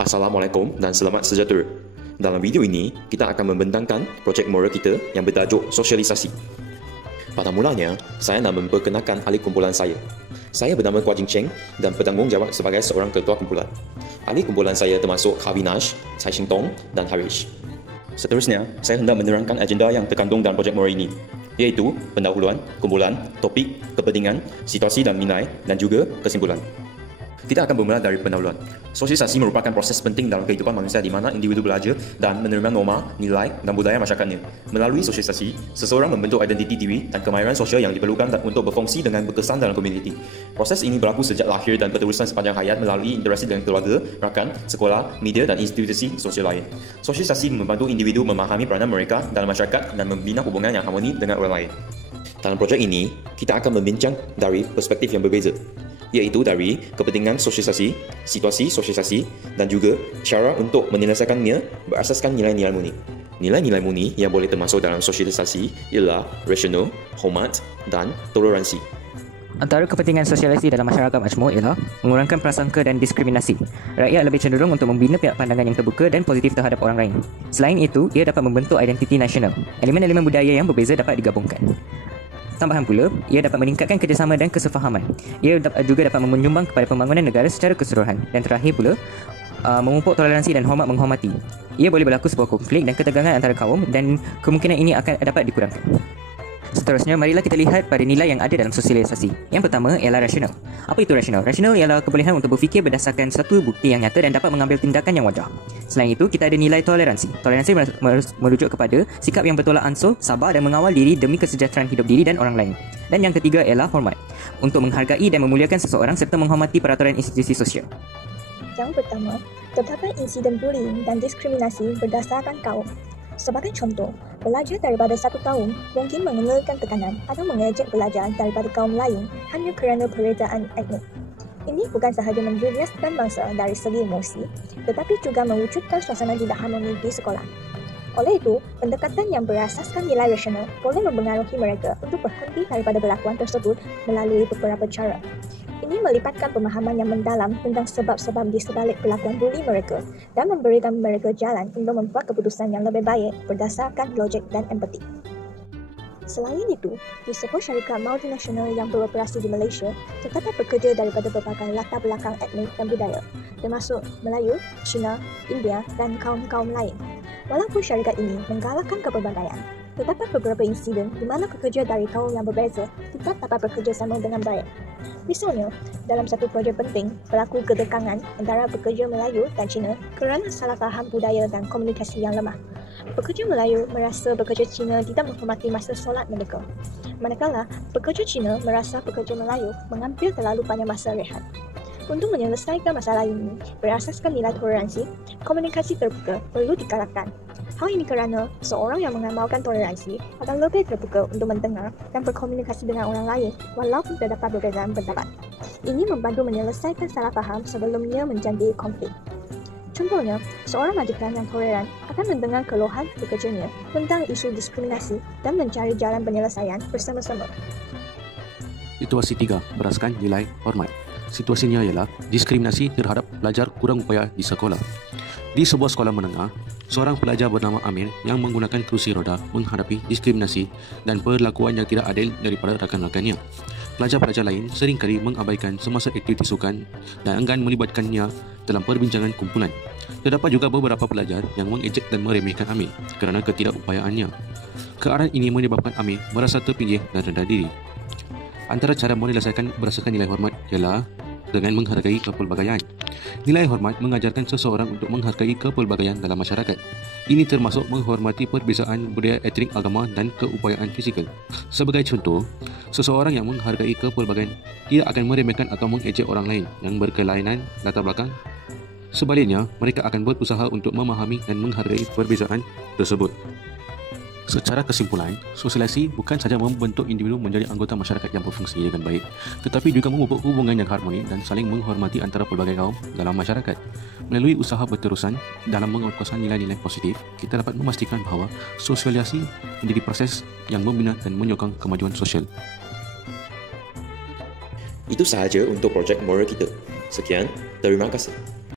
Assalamualaikum dan selamat sejahtera. Dalam video ini, kita akan membentangkan projek moral kita yang bertajuk sosialisasi. Pada mulanya, saya nak memperkenalkan ahli kumpulan saya. Saya bernama Kuah Jing Cheng dan bertanggungjawab sebagai seorang ketua kumpulan. Ahli kumpulan saya termasuk Kavinash, Chai Shing Tong dan Harish. Seterusnya, saya hendak menerangkan agenda yang terkandung dalam projek moral ini, iaitu pendahuluan, kumpulan, topik, kepentingan, situasi dan nilai dan juga kesimpulan. Kita akan bermula dari pendahuluan. Sosialisasi merupakan proses penting dalam kehidupan manusia di mana individu belajar dan menerima norma, nilai dan budaya masyarakatnya. Melalui sosialisasi, seseorang membentuk identiti diri dan kemahiran sosial yang diperlukan untuk berfungsi dengan berkesan dalam komuniti. Proses ini berlaku sejak lahir dan berterusan sepanjang hayat melalui interaksi dengan keluarga, rakan, sekolah, media dan institusi sosial lain. Sosialisasi membantu individu memahami peranan mereka dalam masyarakat dan membina hubungan yang harmoni dengan orang lain. Dalam projek ini, kita akan membincang dari perspektif yang berbeza, iaitu dari kepentingan sosialisasi, situasi sosialisasi dan juga cara untuk menyelesaikannya berasaskan nilai-nilai murni. Nilai-nilai murni yang boleh termasuk dalam sosialisasi ialah rasional, hormat dan toleransi. Antara kepentingan sosialisasi dalam masyarakat majmuk ialah mengurangkan prasangka dan diskriminasi. Rakyat lebih cenderung untuk membina pihak pandangan yang terbuka dan positif terhadap orang lain. Selain itu, ia dapat membentuk identiti nasional. Elemen-elemen budaya yang berbeza dapat digabungkan. Tambahan pula, ia dapat meningkatkan kerjasama dan kesefahaman. Ia juga dapat menyumbang kepada pembangunan negara secara keseluruhan. Dan terakhir pula, memupuk toleransi dan hormat menghormati. Ia boleh berlaku sebuah konflik dan ketegangan antara kaum dan kemungkinan ini akan dapat dikurangkan. Seterusnya, marilah kita lihat pada nilai yang ada dalam sosialisasi. Yang pertama ialah rasional. Apa itu rasional? Rasional ialah kebolehan untuk berfikir berdasarkan satu bukti yang nyata dan dapat mengambil tindakan yang wajar. Selain itu, kita ada nilai toleransi. Toleransi merujuk kepada sikap yang bertolak ansur, sabar dan mengawal diri demi kesejahteraan hidup diri dan orang lain. Dan yang ketiga ialah hormat. Untuk menghargai dan memuliakan seseorang serta menghormati peraturan institusi sosial. Yang pertama, terdapat insiden bullying dan diskriminasi berdasarkan kaum. Sebagai contoh, pelajar daripada satu kaum mungkin mengeluarkan tekanan atau mengejek pelajar daripada kaum lain hanya kerana perbezaan etnik. Ini bukan sahaja menjejaskan bangsa dari segi emosi, tetapi juga mewujudkan suasana tidak harmoni di sekolah. Oleh itu, pendekatan yang berasaskan nilai rasional boleh mempengaruhi mereka untuk berhenti daripada perlakuan tersebut melalui beberapa cara. Ini melibatkan pemahaman yang mendalam tentang sebab-sebab di sebalik perlakuan buli mereka dan memberikan mereka jalan untuk membuat keputusan yang lebih baik berdasarkan logik dan empati. Selain itu, di sebuah syarikat multinasional yang beroperasi di Malaysia, terdapat pekerja daripada berbagai latar belakang etnik dan budaya, termasuk Melayu, Cina, India dan kaum-kaum lain. Walaupun syarikat ini menggalakkan kepelbagaian, terdapat beberapa insiden di mana pekerja dari kaum yang berbeza tidak dapat bekerja sama dengan baik. Misalnya, dalam satu projek penting berlaku ketegangan antara pekerja Melayu dan Cina kerana salah faham budaya dan komunikasi yang lemah. Pekerja Melayu merasa pekerja Cina tidak menghormati masa solat mereka, manakala pekerja Cina merasa pekerja Melayu mengambil terlalu banyak masa rehat. Untuk menyelesaikan masalah ini, berasaskan nilai toleransi, komunikasi terbuka perlu digalakkan. Hal ini kerana seorang yang mengamalkan toleransi akan lebih terbuka untuk mendengar dan berkomunikasi dengan orang lain walaupun terdapat perbezaan pendapat. Ini membantu menyelesaikan salah faham sebelumnya menjadi konflik. Contohnya, seorang majikan yang toleran akan mendengar keluhan pekerjanya tentang isu diskriminasi dan mencari jalan penyelesaian bersama-sama. Situasi 3, berasaskan nilai hormat. Situasinya ialah diskriminasi terhadap pelajar kurang upaya di sekolah. Di sebuah sekolah menengah, seorang pelajar bernama Amir yang menggunakan kerusi roda menghadapi diskriminasi dan perlakuan yang tidak adil daripada rakan-rakannya. Pelajar-pelajar lain seringkali mengabaikan semasa aktiviti sukan dan enggan melibatkannya dalam perbincangan kumpulan. Terdapat juga beberapa pelajar yang mengejek dan meremehkan Amir kerana ketidakupayaannya. Keadaan ini menyebabkan Amir merasa terpinggir dan rendah diri. Antara cara menyelesaikan berdasarkan nilai hormat ialah dengan menghargai kepelbagaian. Nilai hormat mengajarkan seseorang untuk menghargai kepelbagaian dalam masyarakat. Ini termasuk menghormati perbezaan budaya, etnik, agama dan keupayaan fizikal. Sebagai contoh, seseorang yang menghargai kepelbagaian tidak akan meremehkan atau mengejek orang lain yang berkelainan latar belakang. Sebaliknya, mereka akan berusaha untuk memahami dan menghargai perbezaan tersebut. Secara kesimpulan, sosialisasi bukan sahaja membentuk individu menjadi anggota masyarakat yang berfungsi dengan baik, tetapi juga memupuk hubungan yang harmoni dan saling menghormati antara pelbagai kaum dalam masyarakat. Melalui usaha berterusan dalam menguatkuasai nilai-nilai positif, kita dapat memastikan bahawa sosialisasi menjadi proses yang membina dan menyokong kemajuan sosial. Itu sahaja untuk projek moral kita. Sekian, terima kasih.